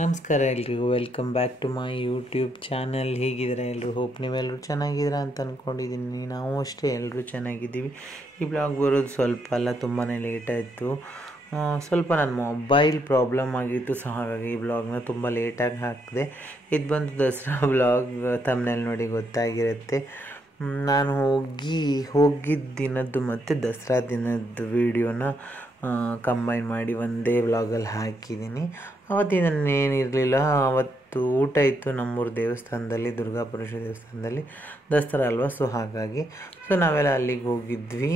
ನಮಸ್ಕಾರ ಎಲ್ರಿಗೂ, welcome back to my YouTube channel. ಹೇಗಿದ್ದೀರಾ ಎಲ್ಲರೂ? ಹೋಪ್ ನೀವೆಲ್ಲರೂ ಚೆನ್ನಾಗಿದ್ದೀರಾ ಅಂತ ಅಂದ್ಕೊಂಡಿದ್ದೀನಿ. ನಾವು ಅಷ್ಟೇ ಎಲ್ಲರೂ ಚೆನ್ನಾಗಿದ್ದೀವಿ. ಈ ಬ್ಲಾಗ್ ಬರೋದು ಸ್ವಲ್ಪ ಅಲ್ಲ, ತುಂಬಾ ಲೇಟ್ ಆಯಿತು. ಸ್ವಲ್ಪ ನನ್ನ ಮೊಬೈಲ್ ಪ್ರಾಬ್ಲಮ್ ಆಗಿತ್ತು, ಸೊ ಹಾಗಾಗಿ ಈ ಬ್ಲಾಗ್ನ ತುಂಬ ಲೇಟಾಗಿ ಹಾಕಿದೆ. ಇದು ಬಂದು ದಸರಾ ಬ್ಲಾಗ್, ತಮ್ಮನೇಲಿ ನೋಡಿ ಗೊತ್ತಾಗಿರುತ್ತೆ. ನಾನು ಹೋಗಿದ್ದ ದಿನದ್ದು ಮತ್ತು ದಸರಾ ದಿನದ ವೀಡಿಯೋನ ಕಂಬೈನ್ ಮಾಡಿ ಒಂದೇ ವ್ಲಾಗಲ್ಲಿ ಹಾಕಿದ್ದೀನಿ. ಅವತ್ತಿನೇನಿರಲಿಲ್ಲ, ಅವತ್ತು ಊಟ ಇತ್ತು ನಮ್ಮೂರು ದೇವಸ್ಥಾನದಲ್ಲಿ, ದುರ್ಗಾಪುರೇಶ್ವರ ದೇವಸ್ಥಾನದಲ್ಲಿ ದಸರಾ ಅಲ್ವಾ, ಸೊ ಹಾಗಾಗಿ ನಾವೆಲ್ಲ ಅಲ್ಲಿಗೆ ಹೋಗಿದ್ವಿ.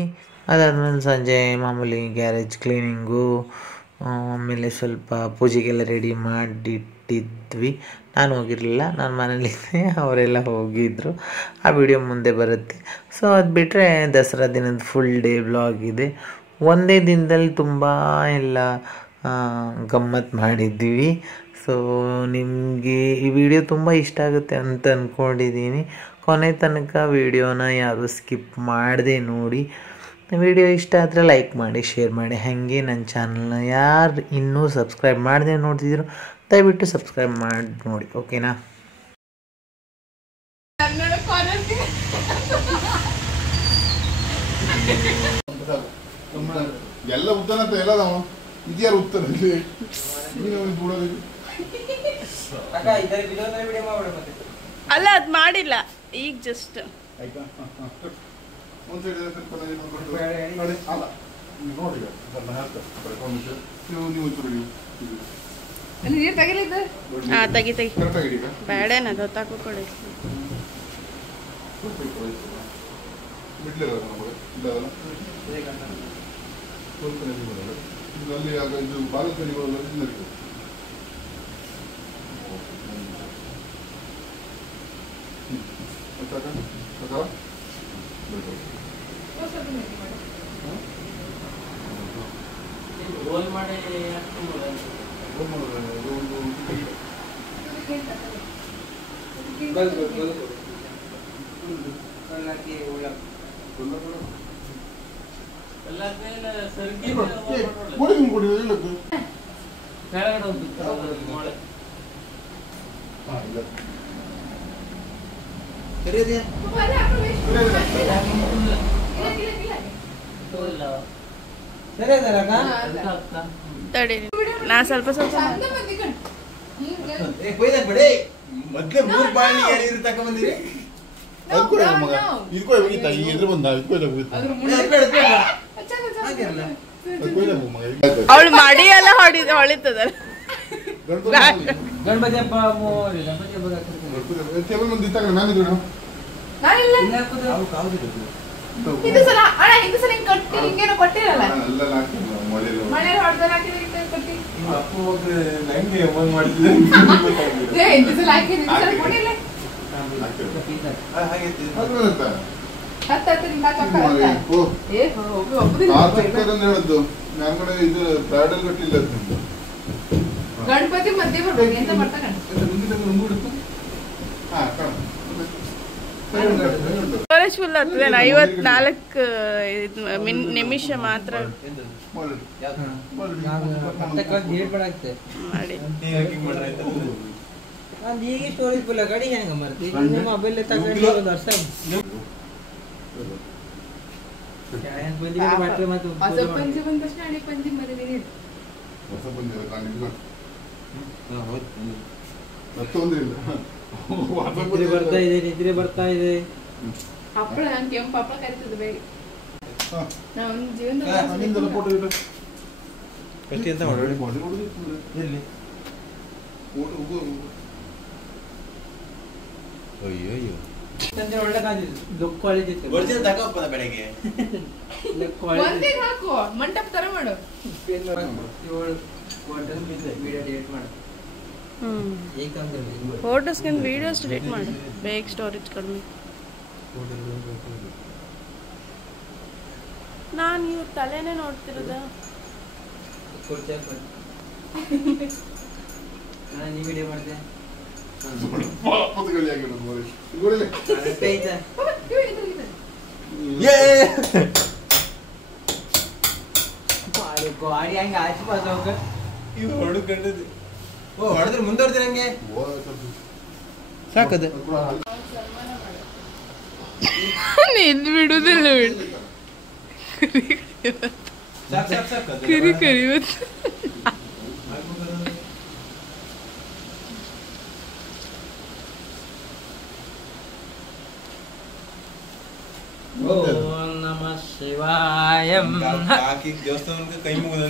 ಅದಾದ್ಮೇಲೆ ಸಂಜೆ ಮಾಮೂಲಿ ಗ್ಯಾರೇಜ್ ಕ್ಲೀನಿಂಗು, ಆಮೇಲೆ ಸ್ವಲ್ಪ ಪೂಜೆಗೆಲ್ಲ ರೆಡಿ ಮಾಡಿಟ್ಟಿದ್ವಿ. ನಾನು ಹೋಗಿರಲಿಲ್ಲ, ನಾನು ಮನೇಲಿದ್ದೆ, ಅವರೆಲ್ಲ ಹೋಗಿದ್ದರು. ಆ ವಿಡಿಯೋ ಮುಂದೆ ಬರುತ್ತೆ. ಸೊ ಅದು ಬಿಟ್ಟರೆ ದಸರಾ ದಿನದ ಫುಲ್ ಡೇ ವ್ಲಾಗ್ ಇದೆ. ಒಂದೇ ದಿನದಲ್ಲಿ ತುಂಬ ಎಲ್ಲ ಗಮ್ಮತ್ತು ಮಾಡಿದ್ದೀವಿ. ಸೊ ನಿಮಗೆ ಈ ವಿಡಿಯೋ ತುಂಬ ಇಷ್ಟ ಆಗುತ್ತೆ ಅಂತ ಅಂದ್ಕೊಂಡಿದ್ದೀನಿ. ಕೊನೆ ತನಕ ವಿಡಿಯೋನ ಯಾರು ಸ್ಕಿಪ್ ಮಾಡದೆ ನೋಡಿ. ವಿಡಿಯೋ ಇಷ್ಟ ಆದರೆ ಲೈಕ್ ಮಾಡಿ, ಶೇರ್ ಮಾಡಿ. ಹಾಗೆ ನನ್ನ ಚಾನಲ್ನ ಯಾರು ಇನ್ನೂ ಸಬ್ಸ್ಕ್ರೈಬ್ ಮಾಡದೆ ನೋಡ್ತಿದ್ರು ದಯವಿಟ್ಟು ಸಬ್ಸ್ಕ್ರೈಬ್ ಮಾಡಿ ನೋಡಿ, ಓಕೆನಾ? ಎಲ್ಲ ಉತ್ತರ ಅಂತ ಎಲ್ಲ ನಾವು ಇದ್ಯಾರು ಉತ್ತರ ಅಲ್ಲ, ಅದ್ ಮಾಡಿಲ್ಲ ಈಗ ಜಸ್ಟ್ ನೀರು ತೆಗಿಲಿದ್ದು ತೆಗಿ ಬೇಡೇನ ಗೊತ್ತಾಕೋ ಕೊಡಿ. ಅಲ್ಲಿ ಆಗ ಇದು ಭಾರತ ರೋಲ್ ಮಾಡಿ ನಾ ಸ್ವಲ್ಪ ಮೊದ್ಲೇ ಮೂರು ಬಾಳಿ ಯಾರು ತಗೊಂಡ್ಬಂದಿರಿ ಅವಳು ಮಡಿ ಎಲ್ಲ ಹೊಳಿತದಲ್ಲ. ಗಣಪತಿ ಹಬ್ಬ ಗಣಪತಿ ಮಧ್ಯೆ ಬರ್ಬೇಕು ಎಂತ ಮಾಡ್ತಾ ಸ್ಟೋರೇಜ್ ಫುಲ್ ಆಗ್ತದೆ. 54 ನಿಮಿಷ ಮಾತ್ರ ಮಾಡಿ. ಈಗ ಸ್ಟೋರೇಜ್ ಫುಲ್ ಗಾಡಿ ಹೆಂಗ ಮಾಡ್ತೀವಿ ಮೊಬೈಲ್ ತಗೊಂಡು ಒಂದು ವರ್ಷ ಬರ್ತಾ ಇದೆ, ನಿದ್ರೆ ಬರ್ತಾ ಇದೆ. ಹಪ್ಪಳ ಕೆಂಪು ಹಪ್ಪಳ ಕರಿತದೆ ಬೇಗ. ಮಂಟಪ ತರ ಮಾಡು. ಫೋಟೋಸ್ಗಿಂತ ವಿಡಿಯೋಸ್ ಡಿಲೀಟ್ ಮಾಡು, ಬೇಗ ಸ್ಟೋರೇಜ್ ಕಡಿಮೆ. ನಾನು ಇವ್ರ ತಲೆನೇ ನೋಡ್ತಿರೋದ. ವಿಡಿಯೋ ಮಾಡಿದೆ ಗಾಡಿ ಹಂಗ ಆಚೆ ಹುಡುಕಂಡದು ಓ ಹೊಡೆದ್ರೆ ಮುಂದುವರ್ತೀರ ಹಂಗೆ ಸಾಕದು ಎದ್ದು ಬಿಡುದಿಲ್ಲ ಬಿಡು ಕರಿ ಕರಿ ಓಂ ನಮಃ ಶಿವಾಯ ಹಾಕಿ ದೇವಸ್ಥಾನಕ್ಕೆ ಕೈ ಮುಗಿದ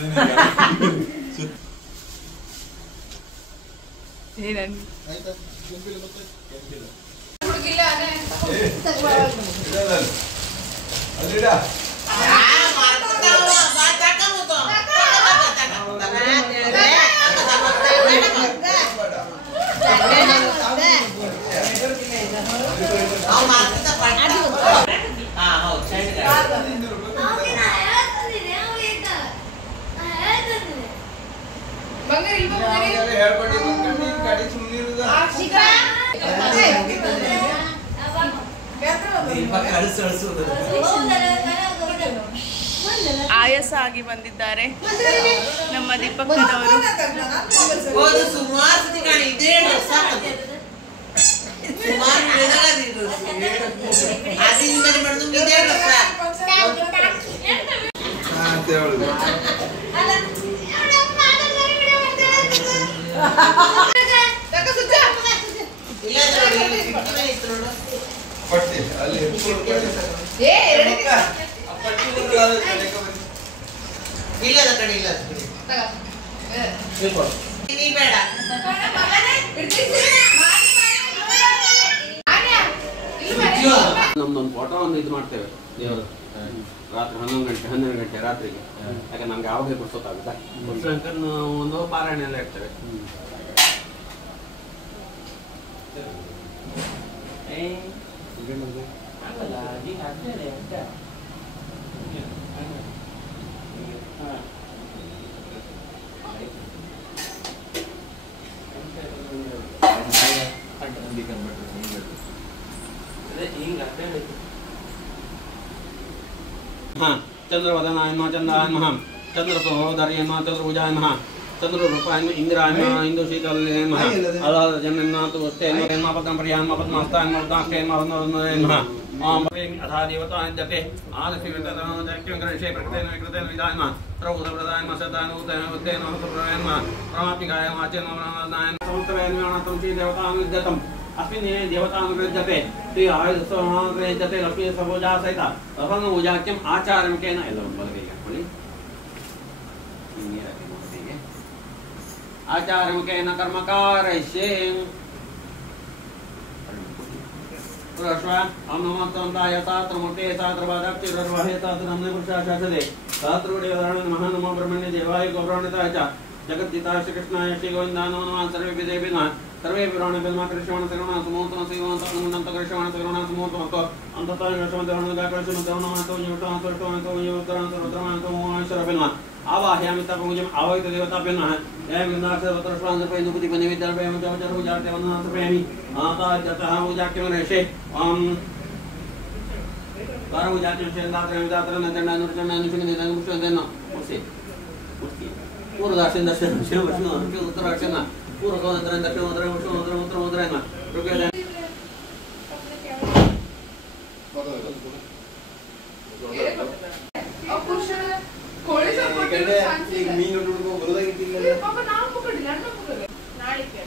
ಆಯಾಸ ಆಗಿ ಬಂದಿದ್ದಾರೆ ನಮ್ಮ ದೀಪಕ್ಕನವರು. ನಮ್ದೊಂದು ಫೋಟೋ ಒಂದು ಇದು ಮಾಡ್ತೇವೆ ದೇವರು ರಾತ್ರಿ 11 ಗಂಟೆ ರಾತ್ರಿಗೆ. ಯಾಕೆ ನಮ್ಗೆ ಯಾವಾಗ ಗುರ್ಸೋತಾಗುತ್ತಾ ಒಂದು ಪಾರಾಯಣ ಎಲ್ಲ ಇರ್ತೇವೆ. चंद्रवदनाय नमः चंद्राय नमः चंद्र सहोदर्य नमः चंद्रभुजाय नमः चंद्र रूपाय नमः इंद्राय नमः इंदु शीतलाय नमः अलाद जन्ननाथ वस्ते नमः पद्म प्रियाय नमः पद्मास्ताय नमः दाक्षे नमः ओम प्रेम अथा देवताय जते आलस्य वितनं जक्यं ग्रहे प्रकृतेन विकृतेन विदाय नमः सर्वप्रदाय नमः सदाय नमः वस्ते नमः सुप्रभय नमः प्रमापिकाय नमः च नमः नारायण समस्तवेन विनातं च देवतां विद्यतम् अस्मिन् देवतानुगृह्यते ते आयुधसमानुगृह्यते लक्ष्मी सभोजा सहित अभंगभुजाख्यम् आचारमुखेन ಎಲ್ಲವೂ ಬಲಗೈಗೆ ಹಾಕೊಳ್ಳಿ. आचारमुखेन कर्मकारयिष्ये. पुरश्व अहं नमस्ताय सात्रमुखे सात्रपादाक्षिरर्वहे सात्रनम्ने पुरुषाशासदे सात्रोडेवदाण नमः नमो ब्रह्मण्य देवाय गौरवान्विताय च जगद्दिताय श्रीकृष्णाय श्रीगोविन्दाय नमो नमः सर्वे देविनः सर्वे पुराणे बिल्मा कृष्ण सर्वणा समूहतन सेवन अनंत कृष्ण सर्वणा समूहतो अंततः कृष्ण देवणा कृष्ण देवणा तो योटो तो योतरण सर्वत्रम तो मोहश्वर बिल्मा आवाह्यामि तपमुजम आवाहित देवता बिल्मा जय विनाश सर्वत्रस्वान पे नुपति बने विद्या पे हम जव जव जाते वंदना सर्वेमि आता जतः पूजा के रहेशे हम कार पूजा के शेंदात्र विदात्र नंदन अनुचरण अनुचरण निदान मुष्ट देना उसे उसी पूर्व दर्शन दर्शन विष्णु उत्तराक्षण पूर्व दर्शन दर्शन उत्तरायण रुपये ಮೀನು ಬರೋದಾಗಿಟ್ಟಿಲ್ಲ ಪಾಪ ನಾವು ಪಕಡಿಲ್ಲ ಅಣ್ಣ ಪಕಡಿಲ್ಲ ನಾಳಿಕೆ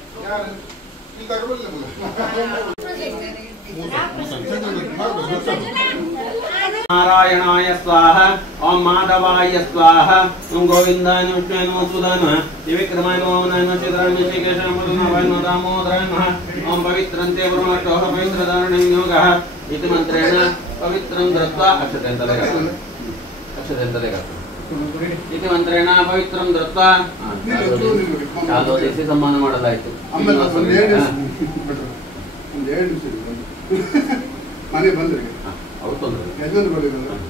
नारायणाय स्वाहा ओम माधवाय स्वाहा ओम गोविंदाय विष्णुवे नमः सुधाय नमः त्रिविक्रमाय नमः नमः चित्राय नमः श्रीकेशाय नमः दामोदराय नमः ओम पवित्रन्ते ब्रह्मटोः पवित्रधारणं योगः इति मन्त्रेण पवित्रं धृत्वा अक्षतेन्तलेगा इति ಮಂತ್ರೇಣ ಪವಿತ್ರಂ ಧೃತ್ವಾ ಚಾಲೋದಿಸಿ ಸಮ್ಮಾನ ಮಾಡಲಾಯಿತು. ಮನೆ ಬಂದ್ರೆ ಅವ್ರು ತೊಂದರೆ ಎಲ್ಲರೂ ಬಂದಿದ್ದಾರೆ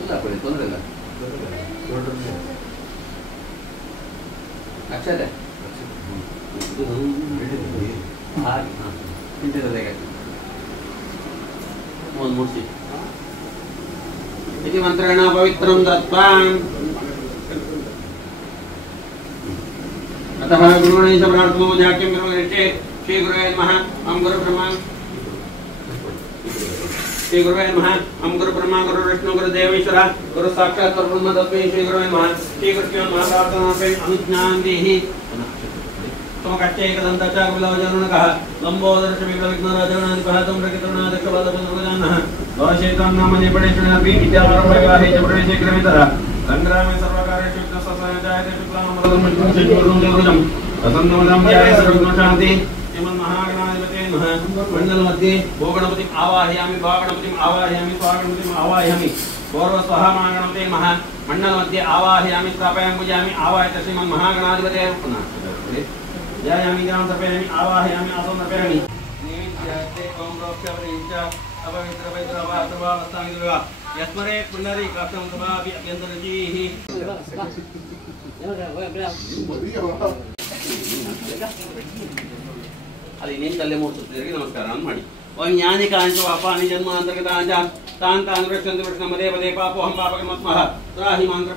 ಇಲ್ಲ ಕೊಡಿ ತೊಂದರೆ ಇಲ್ಲ. ಅಕ್ಷತೆ ಹಾಗೆ ಇಂಟಿರದೇ ಒಂದು ಮುಡ್ಸಿ इति मंत्रेण पवित्रं दत्त्वा अतः गुरुगणेश प्रार्थनो जाक्यं गुरुगणेशे श्री गुरुवे नमः ओम गुरु ब्रह्मा श्री गुरुवे नमः ओम गुरु ब्रह्मा गुरु विष्णु गुरु देवेश्वर गुरु साक्षात् परब्रह्म तस्मै श्री गुरुवे नमः श्री गुरुभ्यो नमः प्रार्थनापे अनुज्ञां देहि तमकच्चैकदन्तचारुलवजनकः लम्बोदर्शविघ्नराजगणाधिपः तम्रकितरुणादक्षबालपनवजानः दोषेतां नामने पणेशुणापि विद्यावरमयवाहे च प्रवेशे क्रमितः संग्रामे सर्वकारेषु विघ्नसहजायते शुक्लामलदं प्रसन्नवदं ध्याय सर्वविघ्नशान्ति श्रीमन्महागणाधिपते नमः मंडल मध्ये भोगणपतिम् आवाहयामि भागणपतिम् आवाहयामि स्वागणपतिम् आवाहयामि गौरवस्वः महागणपते नमः मंडल मध्ये आवाहयामि स्थापयामि पूजयामि आवाहयत श्रीमन्महागणाधिपते पुनः जयामि ज्ञानं सर्पयामि आवाहयामि आसनं सर्पयामि निमित्यास्ते ओम रोक्षवरीच अपवित्रपवित्रवास्तानि दुर्गा यस्मरे पुण्डरी काष्ठं सभापि अत्यन्तरजीः ಅಲ್ಲಿ ನಿಂತಲ್ಲೇ ಮೂಡಿಸುತ್ತಿದ್ದರಿಗೆ ನಮಸ್ಕಾರವನ್ನು ಮಾಡಿ ಓಂ ಜ್ಞಾನಿ ಕಾಂಚೋ ಅಪಾನಿ ಜನ್ಮಾಂತರ್ಗತಾಂಚ ತಾನ್ ತಾನ್ ವೃಕ್ಷಂತ ವೃಕ್ಷ ಮದೇ ಪದೇ ಪಾಪೋಹಂ ಪಾಪಕರ್ಮತ್ಮಃ ತ್ರಾಹಿ ಮಾಂತ್ರ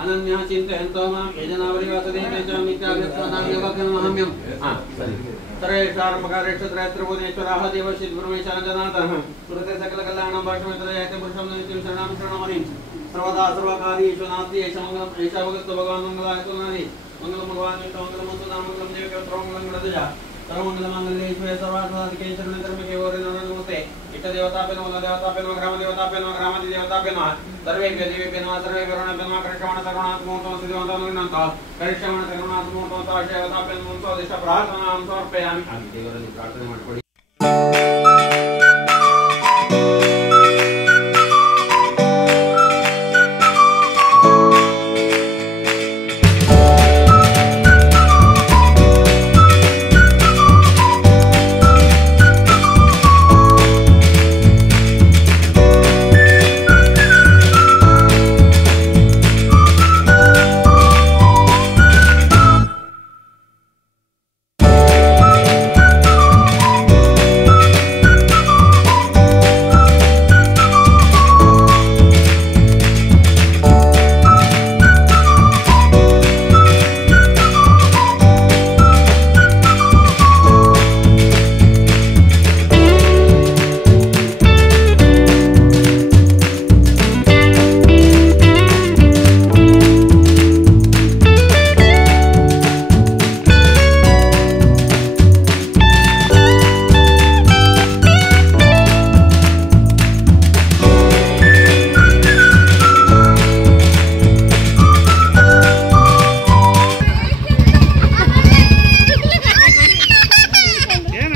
अनन्या चिन्तयन्तो मां यजनावरिवासदे तेषां नित्यागत्वानां योगज्ञमहम्यं सर्वेषार्पकारेक्षत्रयत्रबोधेश्वराः देवश्रीब्रह्मेशानजनातः सुरते सकलकल्याणं भाषमेतदयते पुरुषं नित्यं शरणं शरणमणिं सर्वदा सर्वकार्येषु नास्ति एष मङ्गलम् एषा भगवतो भगवान् मङ्गलाय तुनादि मङ्गलं भगवान् मङ्गलमस्तु नामङ्गलं देवकत्रमङ्गलं गणदजा सर्वमङ्गलमाङ्गल्येश्वरे सर्वार्थसाधिके शरणे धर्मके गौरी नमोऽस्तुते इष्टदेवताभ्यो नमः देवताभ्यो नमः ग्रामदेवताभ्यो नमः ग्रामाधिदेवताभ्यो नमः सर्वेभ्यो देवेभ्यो नमः सर्वेभ्यो ऋणभ्यो नमः करिष्यामः सर्वणात्मोऽतो सिद्धिवन्तो करिष्यामः सर्वणात्मोऽतो देवताभ्यो नमः दिश प्रार्थनां समर्पयामि देवರಲ್ಲಿ ಪ್ರಾರ್ಥನೆ ಮಾಡಿಕೊಳ್ಳಿ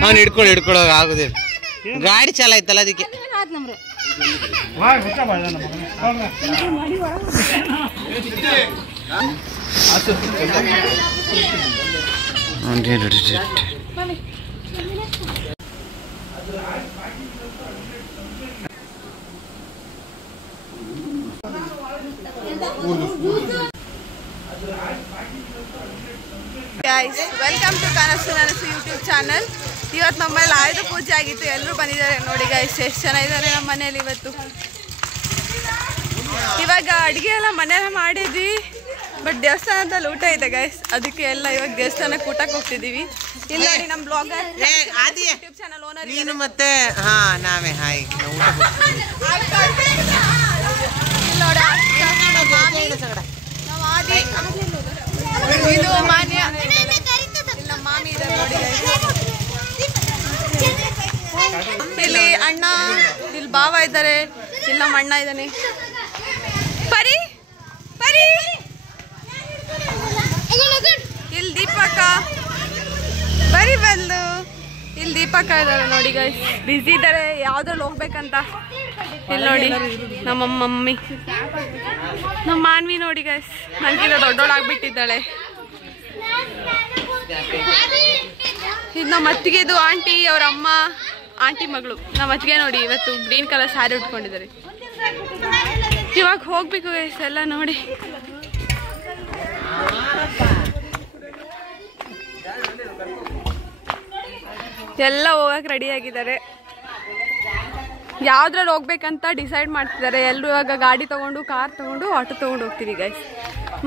ಅವ್ನು ಹಿಡ್ಕೊಳ್ಳೋಗ ಆಗುದಿಲ್ಲ ಗಾಡಿ ಚಾಲ ಐತಲ್ಲ ಅದಕ್ಕೆ ಗೈಸ್ ವೆಲ್ಕಮ್ ಟು ಕನಸು ನನಸು ಯೂಟ್ಯೂಬ್ ಚಾನಲ್. ಇವತ್ತು ನಮ್ಮಲ್ಲಿ ಆಯುಧ ಪೂಜೆ ಆಗಿತ್ತು, ಎಲ್ಲರೂ ಬಂದಿದ್ದಾರೆ ನೋಡಿ ಗೈಸ್. ಎಷ್ಟು ಜನ ಇದ್ದಾರೆ ನಮ್ಮ ಮನೇಲಿ ಇವತ್ತು. ಇವಾಗ ಅಡುಗೆ ಎಲ್ಲ ಮನೆಯಲ್ಲ ಮಾಡಿದ್ವಿ, ಬಟ್ ದೇವಸ್ಥಾನದಲ್ಲಿ ಊಟ ಇದೆ ಗೈಸ್, ಅದಕ್ಕೆ ಎಲ್ಲ ಇವಾಗ ದೇವಸ್ಥಾನಕ್ಕೆ ಊಟಕ್ಕೆ ಹೋಗ್ತಿದ್ದೀವಿ. ಇಲ್ಲ ನೋಡಿ ನಮ್ಮ ಬ್ಲಾಗರ್ ಯೂಟ್ಯೂಬ್ ಚಾನಲ್ ಓನರ್ ನೀನು ಮತ್ತೆ ಹಾ ನಾವೇ ಹಾಯ್ ಇದು ಮಾನ್ಯ ಇಲ್ಲ ಮಾಮಿ ಇದೆ ನೋಡಿ. ಇಲ್ಲಿ ಅಣ್ಣ, ಇಲ್ಲಿ ಭಾವ ಇದ್ದಾರೆ, ಇಲ್ಲಿ ನಮ್ಮ ಅಣ್ಣ ಇದ್ದಾನೆ. ಪರಿ ಪರಿ ಇಲ್ಲಿ ದೀಪಕ್ಕ ಬರಿ ಬಂದು ಇಲ್ಲಿ ದೀಪಕ್ಕ ಇದ್ದಾರೆ ನೋಡಿ ಗೈಸ್. ಬ್ಯುಸಿ ಇದ್ದಾರೆ ಯಾವ್ದ್ರಲ್ಲಿ ಹೋಗ್ಬೇಕಂತ. ಇಲ್ಲಿ ನೋಡಿ ನಮ್ಮ ಮಮ್ಮಿ, ನಮ್ಮ ಮಾನ್ವಿ ನೋಡಿ ಗೈಸ್, ನಂಗಿಂತ ದೊಡ್ಡೋಳಾಗ್ಬಿಟ್ಟಿದ್ದಾಳೆ. ಇದು ನಮ್ಮ ಅತ್ತಿಗೆದು ಆಂಟಿ, ಅವ್ರ ಅಮ್ಮ ಆಂಟಿ ಮಗಳು. ನಮ್ಮ ಅತ್ತಿಗೆ ನೋಡಿ ಇವತ್ತು ಗ್ರೀನ್ ಕಲರ್ ಸ್ಯಾರಿ ಉಟ್ಕೊಂಡಿದ್ದಾರೆ. ಇವಾಗ ಹೋಗ್ಬೇಕು ಗೈಸ್ ಎಲ್ಲ ನೋಡಿ. ಎಲ್ಲ ಹೋಗಕ್ಕೆ ರೆಡಿ ಆಗಿದ್ದಾರೆ, ಯಾವ್ದ್ರಲ್ಲಿ ಹೋಗ್ಬೇಕಂತ ಡಿಸೈಡ್ ಮಾಡ್ತಿದ್ದಾರೆ ಎಲ್ಲರೂ. ಇವಾಗ ಗಾಡಿ ತಗೊಂಡು, ಕಾರ್ ತಗೊಂಡು, ಆಟೋ ತಗೊಂಡು ಹೋಗ್ತೀವಿ ಗೈಸ್.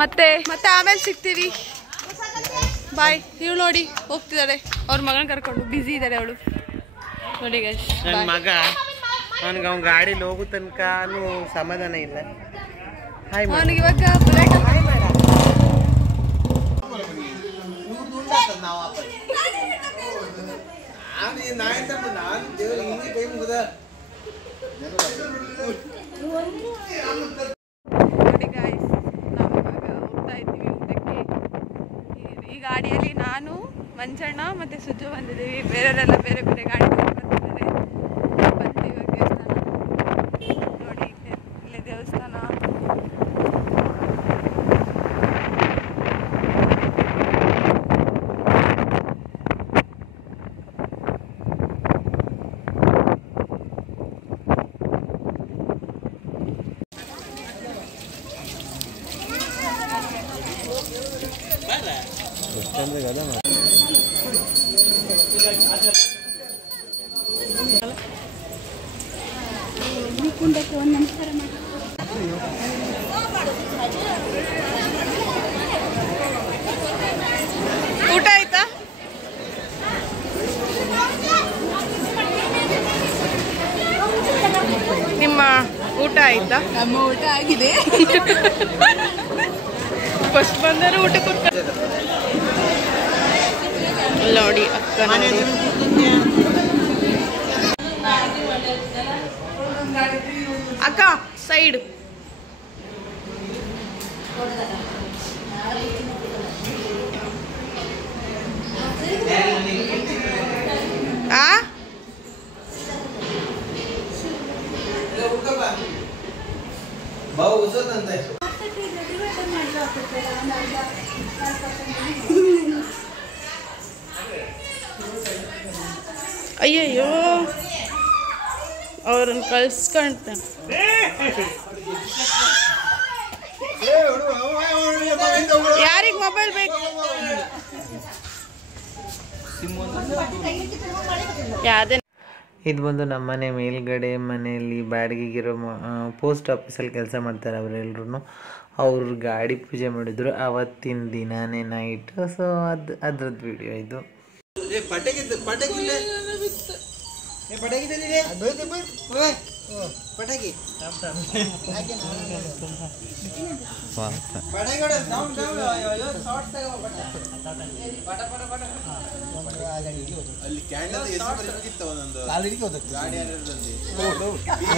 ಮತ್ತೆ ಆಮೇಲೆ ಸಿಗ್ತೀವಿ, ಬಾಯ್. ಇವ್ಳು ನೋಡಿ ಹೋಗ್ತಿದ್ದಾರೆ, ಅವ್ರ ಮಗನ ಕರ್ಕೊಂಡು ಬ್ಯುಸಿ ಇದ್ದಾರೆ ಅವಳು ನೋಡಿ ಗೈಸ್. ನನ್ನ ಮಗ ಅವನಿಗೆ ಅವ್ನ ಗಾಡಿಲಿ ಹೋಗೋ ತನಕ ಸಮಾಧಾನ ಇಲ್ಲ. ಅವನಿಗೆ ಇವಾಗ ಬುಲೆಟ್ ನೋಡಿ ಗೈಸ್. ನಾವು ಇವಾಗ ಹೋಗ್ತಾ ಇದ್ದೀವಿ ಊಟಕ್ಕೆ. ಈ ಗಾಡಿಯಲ್ಲಿ ನಾನು, ಮಂಜಣ್ಣ ಮತ್ತೆ ಸುಜ್ಜು ಬಂದಿದ್ದೀವಿ. ಬೇರೆಯವರೆಲ್ಲ ಬೇರೆ ಬೇರೆ ಗಾಡಿ ಬಂದಿದ್ದಾರೆ. ಬಂದು ಇವಾಗ ದೇವಸ್ಥಾನ ನೋಡಿ, ಇಲ್ಲೇ ದೇವಸ್ಥಾನ. ಊಟ ಆಯ್ತಾ? ನಿಮ್ಮ ಊಟ ಆಯ್ತಾ? ನಮ್ಮ ಊಟ ಆಗಿದೆ. ಫಸ್ಟ್ ಬಂದರು ಊಟ ನೋಡಿ ಅಕ್ಕ ಅಕ್ಕ ಸೈಡ್. ಅಯ್ಯಯ್ಯೋ ಅವ್ರನ್ನ ಕಳ್ಸ್ಕೊಂತ. ಯಾರಿಗೆ ಮೊಬೈಲ್ ಬೇಕು? ಯಾವ್ದೇ. ಇದು ಬಂದು ನಮ್ಮನೆ ಮೇಲ್ಗಡೆ ಮನೆಯಲ್ಲಿ ಬಾಡಿಗೆಗಿರೋ ಪೋಸ್ಟ್ ಆಫೀಸಲ್ಲಿ ಕೆಲಸ ಮಾಡ್ತಾರೆ ಅವರೆಲ್ಲರೂ. ಅವ್ರ ಗಾಡಿ ಪೂಜೆ ಮಾಡಿದ್ರು ಅವತ್ತಿನ ದಿನಾನೇ ನೈಟ್. ಸೊ ಅದ್ರದ್ದು ವಿಡಿಯೋ ಇದು.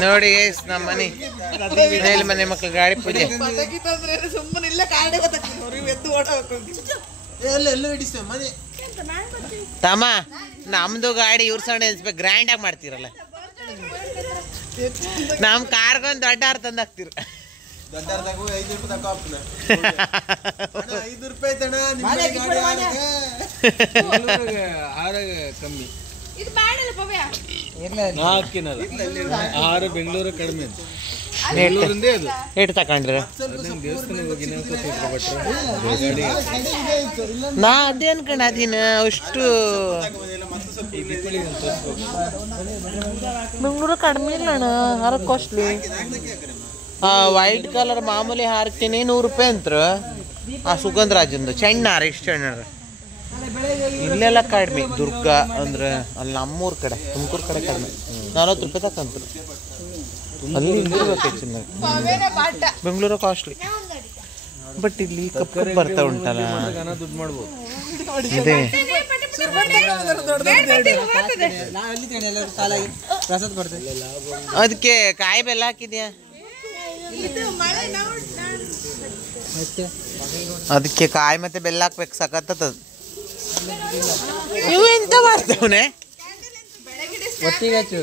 ನೋಡಿ ನಮ್ಮ ಮನೆ ಮೇಲ್ ಮನೆ ಮಕ್ಕಳು ಗಾಡಿ ಪೂಜೆ. ಸುಮ್ಮನೆ ಇಲ್ಲ ಕಾರಣ ಗೊತ್ತಾಗ್ತದೆ. ತಮ್ಮ ನಮ್ದು ಗಾಡಿ ಇವ್ರ ಸಣ್ಣ ಎನ್ಸ್ಬೇಕು ಗ್ರ್ಯಾಂಡ್ ಆಗಿ ಮಾಡ್ತೀರಲ್ಲ. ನಮ್ ಕಾರ್ಗೊಂದು ದೊಡ್ಡ ಅರ್ಥ ತಂದು ಹಾಕ್ತಿರ. ದೊಡ್ಡ ಅರ್ಧಕ್ಕೂ 5 ರೂಪಾಯಿ ತಗೋ ಹಾಕ್ತಾನೆ. 5 ರೂಪಾಯಿ ತಣ ಕಮ್ಮಿ ಇದು ಬ್ಯಾಡಲ್ಲ ಪವ್ಯ. ಆರು ಬೆಂಗಳೂರು ಕಡಿಮೆ ಅಂತ. ಎಷ್ಟು ತಕೊಂಡ್ರಿ? ನಾ ಅದೇ ಅನ್ಕೊಂಡ ಅದಿನ ಅಷ್ಟು ಬೆಂಗಳೂರು ಕಡಿಮೆ ಇಲ್ಲ ಅಣ್ಣ. ಹಾರ ಕಾಸ್ಟ್ಲಿ. ವೈಟ್ ಕಲರ್ ಮಾಮೂಲಿ ಹಾರ್ತೀನಿ 100 ರೂಪಾಯಿ ಅಂತ. ಆ ಸುಗಂಧರಾಜಂದು ಚೆಂಡ ಹಾರ ಇಷ್ಟು ಚೆಂಡ. ಇಲ್ಲೆಲ್ಲ ಕಡಿಮೆ. ದುರ್ಗ ಅಂದ್ರೆ ಅಲ್ಲಿ ನಮ್ಮೂರ ಕಡೆ ತುಮಕೂರು ಕಡೆ ಕಡಿಮೆ 40 ರೂಪಾಯಿ ತಕ್ಕಂತ. ಅಲ್ಲಿ ಇಲ್ಲಿರ್ಬೇಕು ಹೆಚ್ಚಿನ. ಬೆಂಗಳೂರು ಕಾಸ್ಟ್ಲಿ. ಬಟ್ ಇಲ್ಲಿ ಕಪ್ಪು ಬರ್ತಾ ಉಂಟಲ್ಲ ದುಡ್ಡು ಮಾಡ್ಬೋದು. ಇದೆ ಅದಕ್ಕೆ ಕಾಯಿ ಬೆಲ್ಲ ಹಾಕಿದ್ಯಾ? ಅದಕ್ಕೆ ಕಾಯಿ ಮತ್ತೆ ಬೆಲ್ಲ ಹಾಕ್ಬೇಕು. ಸಖತ್ತದ. ಇವು ಎಂತ ಮಾಡ್ತವನೆ ಒಟ್ಟಿಗೆ ಹಚ್ಚು.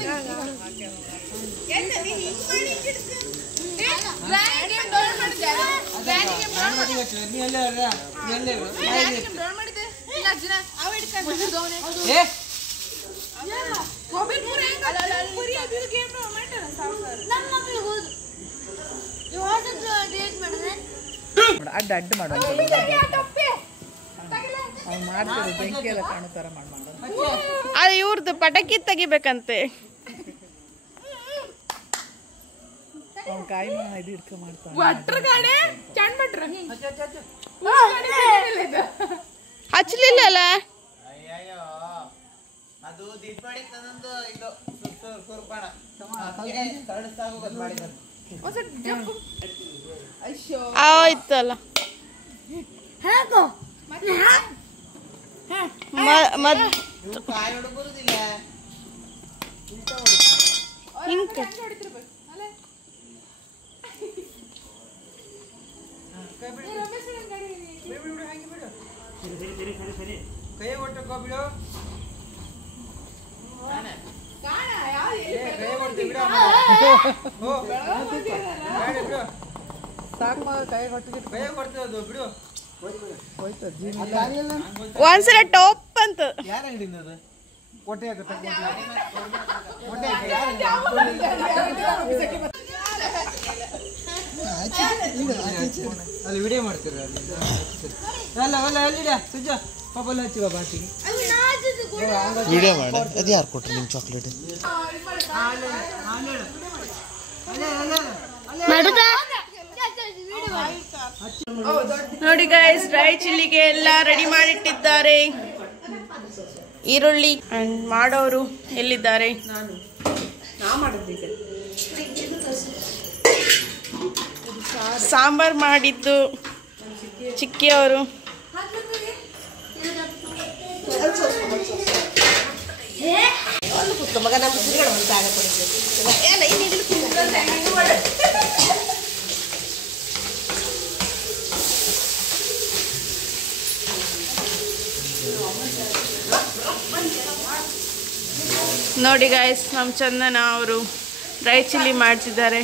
ಅಡ್ಡ ಅಡ್ಡ ಮಾಡುವ ಬೆಂಕಿ ಎಲ್ಲ ಕಾಣೋ ಥರ ಅದು ಇವ್ರದ್ದು ಪಟಾಕಿ ತೆಗಿಬೇಕಂತೆ. ಕಾಯಿ ಇದು ಇಟ್ಕೊ ಮಾಡ್ತಾನೆ. ಹಚ್ಚಲಿಲ್ಲ ಅಲ್ಲ. ಅದು ದೀಪಾವಳಿ ತಂದು ಇದು ಆಯ್ತಲ್ಲ. ಕಾಯಿ ಹೊಡ್ಬರುದಿಲ್ಲ. ಒಂದ್ಸಲ ಟಾಪ್ ಅಂತ ಅಲ್ಲಿ ವಿಡಿಯೋ ಮಾಡ್ತೀರ ವಿಡಿಯೋ ಮಾಡಿ. ಅದು ಯಾರು ಕೊಟ್ರಿ ನಿಮ್ ಚಾಕ್ಲೇಟ್? ನೋಡಿ ಗೈಸ್, ಡ್ರೈ ಚಿಲ್ಲಿಗೆ ಎಲ್ಲ ರೆಡಿ ಮಾಡಿಟ್ಟಿದ್ದಾರೆ. ಈರುಳ್ಳಿ ಮಾಡೋರು ಎಲ್ಲಿದ್ದಾರೆ? ಸಾಂಬಾರ್ ಮಾಡಿದ್ದು ಚಿಕ್ಕಿಯವರು. ನೋಡಿ ಗಾಯ್ಸ್, ನಮ್ಮ ಚಂದನ ಅವರು ಡ್ರೈ ಚಿಲ್ಲಿ ಮಾಡ್ತಿದ್ದಾರೆ.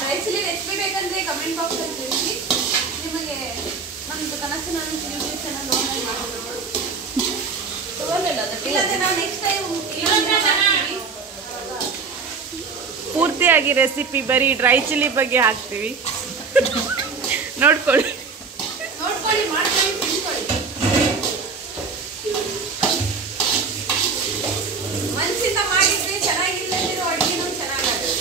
ಡ್ರೈ ಚಿಲ್ಲಿ ರೆಸಿಪಿ ಬೇಕಂದ್ರೆ ಕಮೆಂಟ್ ಬಾಕ್ಸ್ ಅಲ್ಲಿ ತಿಳಿಸಿ. ನಿಮಗೆ ನಮ್ದು ಕನಸು ನಾನು ಯೂಟ್ಯೂಬ್ ಚಾನಲ್ ಓಪನ್ ಮಾಡ್ಬೋದು. ಇಲ್ಲಾಂದ್ರೆ ನಾವು ನೆಕ್ಸ್ಟ್ ಟೈಮ್ ಪೂರ್ತಿಯಾಗಿ ರೆಸಿಪಿ ಬರೀ ಡ್ರೈ ಚಿಲ್ಲಿ ಬಗ್ಗೆ ಹಾಕ್ತೀವಿ, ನೋಡ್ಕೊಳ್ಳಿ. ಮಾಡ್ಕೊಳ್ಳಿ, ತಿಳ್ಕೊಳ್ಳಿ. ಮನಸ್ಸಿಂದ ಮಾಡಿದ್ರೆ ಚೆನ್ನಾಗಿಲ್ಲದಿರೋ ಅಡುಗೆನೂ ಚೆನ್ನಾಗಾಗುತ್ತೆ.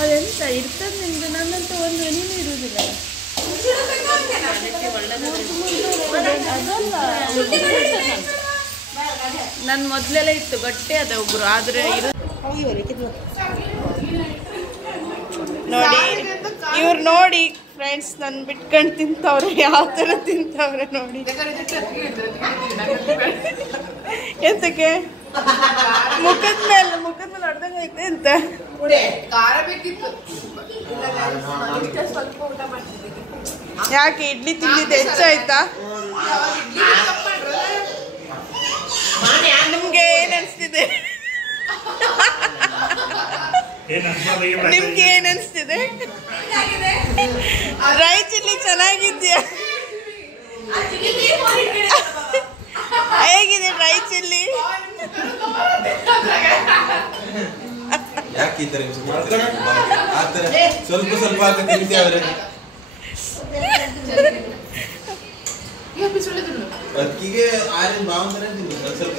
ಅದೆಂತ ಇರ್ತದೆ ನಿಮ್ದು? ನನ್ನಂತ ಒಂದು ಎಣ್ಣೆ ಇರುವುದಿಲ್ಲ. ನನ್ನ ಮೊದಲೆಲ್ಲ ಇತ್ತು ಗಟ್ಟಿ ಅದ ಒಬ್ರು, ಆದ್ರೆ ನೋಡಿ ಇವ್ರು ನೋಡಿ ಫ್ರೆಂಡ್ಸ್ ನನ್ನ ಬಿಟ್ಕೊಂಡು ತಿಂತವ್ರೆ ಯಾವ ಥರ ತಿಂತವ್ರೆ ನೋಡಿ ಎಂತಕ್ಕೆ ಮುಖದ ಮೇಲೆ ಹೊಡೆದಂಗೆ ಐತೆ ಅಂತ ಯಾಕೆ ಇಡ್ಲಿ ತಿಂದಿದ್ದು ಹೆಚ್ಚಾಯ್ತಾ ನಿಮ್ಗೆ ಏನ್ ಅನ್ಸ್ತಿದೆ ನಿಮ್ಗೆ ಏನ್ ಅನ್ಸ್ತಿದೆ ಡ್ರೈ ಚಿಲ್ಲಿ ಚೆನ್ನಾಗಿದ್ಯಾ ಹೇಗಿದೆ ಡ್ರೈ ಚಿಲ್ಲಿ ಯಾಕೆ ಈ ತರ ಸ್ವಲ್ಪ ಸ್ವಲ್ಪ ತಿಂತೇವ್ರೆ ಅದಕ್ಕಿಗೆ ಆರಿನ ಭಾವಂತನೇ ತಿಂದು ಸ್ವಲ್ಪ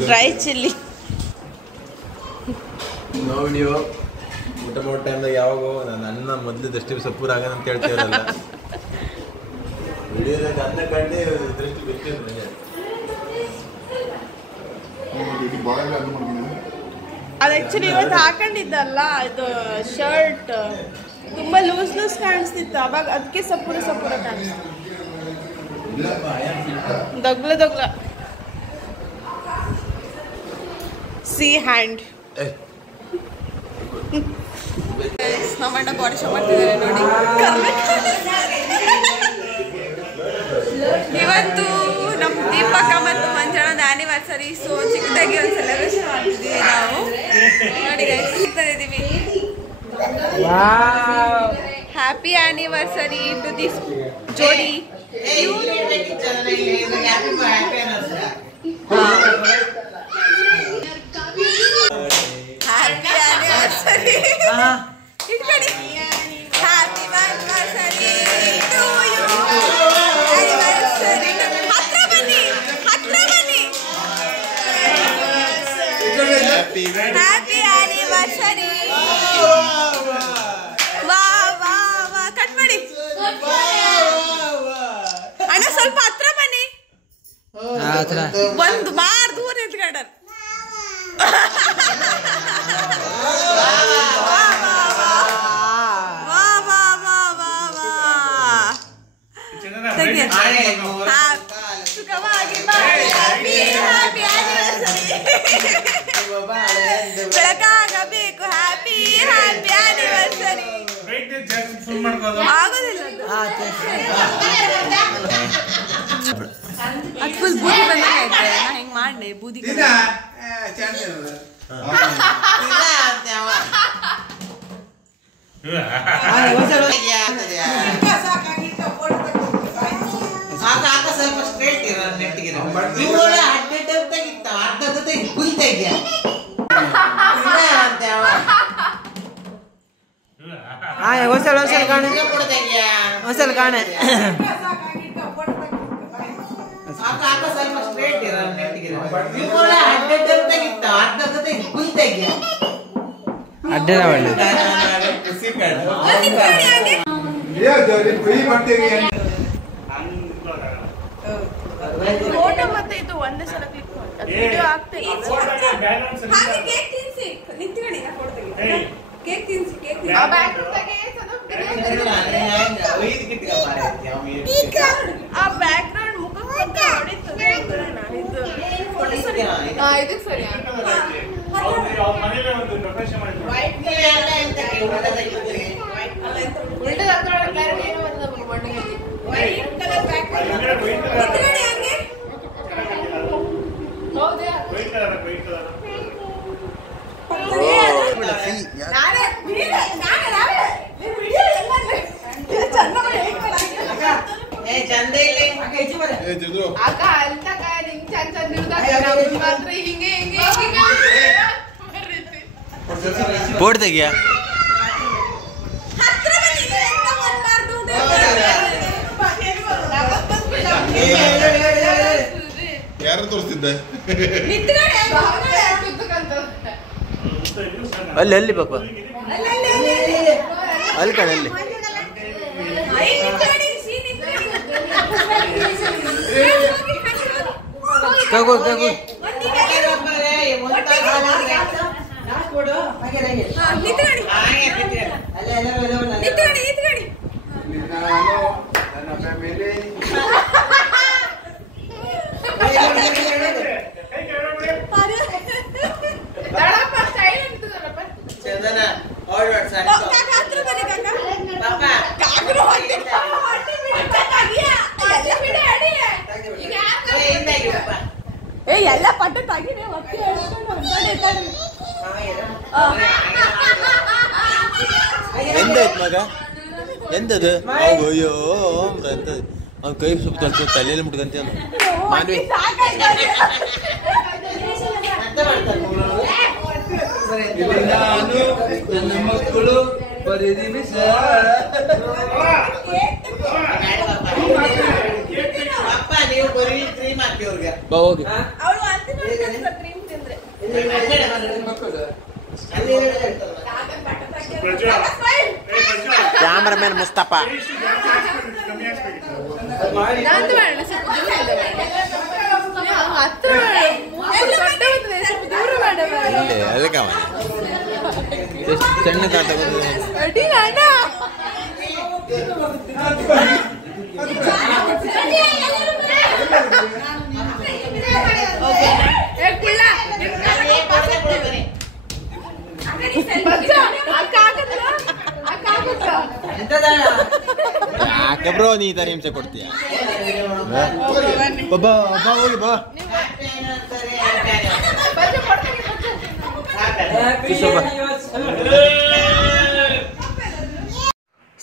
ಡ್ರೈ ಚಿಲ್ಲಿ ನೋಡಿ ನೀವು ಊಟ ಮಾಡೋ ಟೈಮ್ದಾಗ ಯಾವಾಗ ನನ್ನ ಅನ್ನ ಮೊದಲು ದೃಷ್ಟಿ ಸಪೂರ್ ಆಗದ ಅಂತ ಹೇಳ್ತೇವಲ್ಲ ವಿಡಿಯೋದಾಗ ಅನ್ನ ಕಂಡೆ ದೃಷ್ಟಿ ಗೊತ್ತಿಲ್ಲ ಅದು ಆಕ್ಚುಲಿ ಇವತ್ತು ಹಾಕೊಂಡಿದ್ದಲ್ಲ ಇದು ಶರ್ಟ್ ತುಂಬಾ ಲೂಸ್ ಕಾಣಿಸ್ತಿತ್ತು ಅವಾಗ ಅದಕ್ಕೆ ಸಪೂರ ಕಾಣಿಸ್ತು ದಗ್ಲ ಸಿ ಹ್ಯಾಂಡ್ ನಮ್ಮಣ್ಣ ಬಾಡಿ ಶೋ ಮಾಡ್ತಿದ್ದಾರೆ ನೋಡಿ ಇವತ್ತು ನಮ್ಮ ದೀಪಕ್ಕ ಮತ್ತು ಮಂಜಣ್ಣದ ಆನಿವರ್ಸರಿ ಸೊ ಚಿಕ್ಕದಾಗಿ ಒಂದು ಸೆಲೆಬ್ರೇಷನ್ ಮಾಡ್ತಿದ್ದೀವಿ ನಾವು ನೋಡಿ ಇದ್ದೀವಿ ಹ್ಯಾಪಿ ಆನಿವರ್ಸರಿ ಟು ದಿಸ್ ಜೋಡಿ happy anniversary happy anniversary to you happy anniversary ವಾ ವಾ ವಾ ಕಟ್ ಮಾಡಿ ಅಣ್ಣ ಸ್ವಲ್ಪ ಹತ್ರ ಬನ್ನಿ ಒಂದು ಮಾರ್ ದೂರ ನಿಂತ್ಕೊಂಡ್ರ ಬೆಳಕಾಗಬೇಕು ಹ್ಯಾಪಿ ಹ್ಯಾಪಿ ಆನಿವರ್ಸರಿ ಆಗೋದಿಲ್ಲ ಅದು ಫುಲ್ ಬೂದಿ ಬಂದಂಗೆ ಐತೆ ನಾ ಹೆಂಗ್ ಮಾಡ್ಲಿ ಬೂದಿ ಸ್ವಲ್ಪ ಸ್ಟ್ರೇಟ್ ಇರೋ ನೆಟ್ಟಿಗೆ ಅರ್ಧದ ಕುಲ್ತಾ ಇದೆಯಾ ಹೊಸಲ್ ಕಾಣೆ ಸ್ವಲ್ಪ ಸ್ಟ್ರೇಟ್ ಇರೋ ನೆಟ್ಟಿಗೆ ಅರ್ಧದ ಕುಲ್ತಾ ಇದೆಯಾ ಅಡ್ಡನ ಒಳ್ಳೆ ಫೋಟೋ ಮತ್ತೆ ಇದು ಒಂದೇ ಸಲ ಕ್ಲಿಕ್ ಮಾಡಿ ವಿಡಿಯೋ ಆಗ್ತದೆ ಹಾಗೆ ಕೇಕ್ ತಿನ್ಸಿ ನಿಂತ್ಕೊಳ್ಳಿ ನಾ ಫೋಟೋ ತೆಗಿತೀನಿ ಕೇಕ್ ತಿನ್ಸಿ ಆ ಬ್ಯಾಗ್ ತೆಗೆ ಆ ಬ್ಯಾಕ್ ಗ್ರೌಂಡ್ ಮುಖಕ್ಕೆ ಬಂತ ಹೊಡಿತು ಇದು ಫೋಟೋ ಸರಿ ಇದು ಸರಿ ಮನೆಯಲ್ಲೇ ಒಂದು ಡೆಕೋರೇಷನ್ ಮಾಡಿ ವೈಟ್ ಕಲರ್ ಅಂತ ಉಲ್ಟದ ಹತ್ರ ಕ್ಲಾರಿಟಿ ಏನೋ ಬರ್ತದೆ ಬಣ್ಣಗೆ ವೈಟ್ ಕಲರ್ ಬ್ಯಾಕ್ ನಿಂತ್ಕೊಳ್ಳಿ ಹಂಗೆ ಹೌದಾ ವೈಟ್ ಕಲರ್ ನಾನೇ ವಿಡಿಯೋ ಎಲ್ಲ ಚಂದ ಮಾಡಿ ಚಂದ ಇಲ್ಲಿ ಅಕ್ಕ ಅಂತಕ ನಿಂಗೆ ಚಂದ ಮಾತ್ರ ಹಿಂಗೆ ಫೋಟೋ ತೆಗಿಯ ಯಾರು ತೋರಿಸ್ತಿದ್ದೆ ಅಲ್ಲಿ ಪಾಪ ಅಲ್ಲಿ ಕಡೆ ಅಲ್ಲಿ ತಗೋ ತಗೋ ಎಲ್ಲ ಪಟ್ಟ ತಗಿದೆ ಎಂದಾಯ್ತು ಮಗ ಎಂತದು ಅಯ್ಯೋ ಎಂತ ಅವ್ನ ಕೈ ಸ್ವಲ್ಪ ತಲೆಯಲ್ಲಿ ಮುಟ್ಕಂತ ಮಾನ್ವಿ ನಾನು ನನ್ನ ಮಕ್ಕಳು ಬರೀದೀವಿ ಸರ್. ಬಾ ಹೋಗಿ ಕ್ಯಾಮ್ರಾಮನ್ ಮುಸ್ತಫಾ ಅದಕ್ಕೆ ಸಣ್ಣ ಕಾಟ ಯಾಕೆ ಬ್ರೋ ನೀ ತರ ಹಿಂಸೆ ಕೊಡ್ತೀಯ ಬಾ ಹೋಗಿ ಬಾ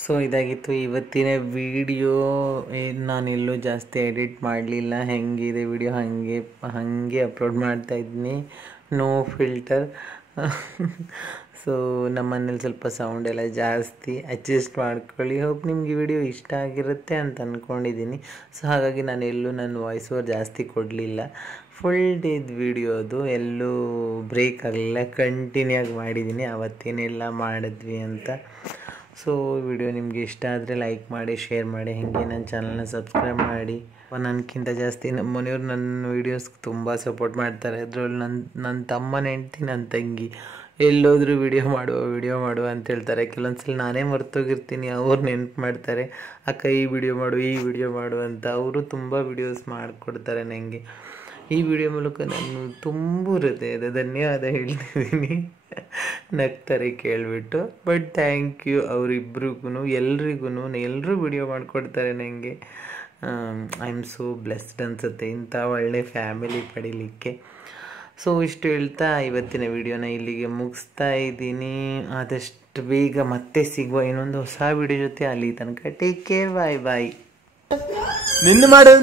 ಸೊ ಇದಾಗಿತ್ತು ಇವತ್ತಿನ ವಿಡಿಯೋ. ನಾನೆಲ್ಲೂ ಜಾಸ್ತಿ ಎಡಿಟ್ ಮಾಡಲಿಲ್ಲ, ಹೆಂಗಿದೆ ವಿಡಿಯೋ ಹಾಗೆ ಅಪ್ಲೋಡ್ ಮಾಡ್ತಾಯಿದ್ದೀನಿ, ನೋ ಫಿಲ್ಟರ್. ಸೊ ನಮ್ಮನೇಲಿ ಸ್ವಲ್ಪ ಸೌಂಡ್ ಎಲ್ಲ ಜಾಸ್ತಿ, ಅಡ್ಜಸ್ಟ್ ಮಾಡ್ಕೊಳ್ಳಿ. ಹೋಪ್ ನಿಮಗೆ ವಿಡಿಯೋ ಇಷ್ಟ ಆಗಿರುತ್ತೆ ಅಂತ ಅಂದ್ಕೊಂಡಿದ್ದೀನಿ. ಸೊ ಹಾಗಾಗಿ ನಾನೆಲ್ಲೂ ನನ್ನ ವಾಯ್ಸ್ ಓವರ್ ಜಾಸ್ತಿ ಕೊಡಲಿಲ್ಲ. ಫುಲ್ ಡೇದು ವಿಡಿಯೋ ಅದು, ಎಲ್ಲೂ ಬ್ರೇಕ್ ಆಗಲಿಲ್ಲ, ಕಂಟಿನ್ಯೂ ಆಗಿ ಮಾಡಿದ್ದೀನಿ ಅವತ್ತೇನೆಲ್ಲ ಮಾಡಿದ್ವಿ ಅಂತ. ಸೊ ವಿಡಿಯೋ ನಿಮಗೆ ಇಷ್ಟ ಆದರೆ ಲೈಕ್ ಮಾಡಿ, ಶೇರ್ ಮಾಡಿ, ಹಾಗೆ ನನ್ನ ಚಾನಲ್ನ ಸಬ್ಸ್ಕ್ರೈಬ್ ಮಾಡಿ. ನನಗಿಂತ ಜಾಸ್ತಿ ನಮ್ಮ ಮನೆಯವ್ರು ನನ್ನ ವೀಡಿಯೋಸ್ಗೆ ತುಂಬ ಸಪೋರ್ಟ್ ಮಾಡ್ತಾರೆ. ಅದರಲ್ಲಿ ನನ್ನ ತಮ್ಮನ ಹೆಂಡ್ತಿ, ನನ್ನ ತಂಗಿ ಎಲ್ಲೋದ್ರೂ ವಿಡಿಯೋ ಮಾಡುವ ಅಂತ ಹೇಳ್ತಾರೆ. ಕೆಲವೊಂದು ಸಲ ನಾನೇ ಮರ್ತೋಗಿರ್ತೀನಿ, ಅವ್ರು ನೆನಪು ಮಾಡ್ತಾರೆ, ಅಕ್ಕ ಈ ವಿಡಿಯೋ ಮಾಡು ಅಂತ. ಅವರು ತುಂಬ ವಿಡಿಯೋಸ್ ಮಾಡಿಕೊಡ್ತಾರೆ ನನಗೆ. ಈ ವಿಡಿಯೋ ಮೂಲಕ ನಾನು ತುಂಬ ಹೃದಯದ ಧನ್ಯವಾದ ಹೇಳ್ತಿದ್ದೀನಿ. ನಗ್ತಾರೆ ಕೇಳಿಬಿಟ್ಟು. ಬಟ್ ಥ್ಯಾಂಕ್ ಯು ಅವರಿಬ್ರಿಗೂ, ಎಲ್ಲರೂ ವಿಡಿಯೋ ಮಾಡಿಕೊಡ್ತಾರೆ ನನಗೆ. ಐ ಆಮ್ ಸೋ ಬ್ಲೆಸ್ಡ್ ಅನಿಸುತ್ತೆ ಇಂಥ ಒಳ್ಳೆ ಫ್ಯಾಮಿಲಿ ಪಡೀಲಿಕ್ಕೆ. ಸೊ ಇಷ್ಟು ಹೇಳ್ತಾ ಇವತ್ತಿನ ವಿಡಿಯೋನ ಇಲ್ಲಿಗೆ ಮುಗಿಸ್ತಾ ಇದ್ದೀನಿ. ಆದಷ್ಟು ಬೇಗ ಮತ್ತೆ ಸಿಗುವ ಇನ್ನೊಂದು ಹೊಸ ವಿಡಿಯೋ ಜೊತೆ. ಅಲ್ಲಿ ತನಕ ಟೇಕ್ ಕೇರ್, ಬಾಯ್. ನಿನ್ನ ಮಾಡೋದು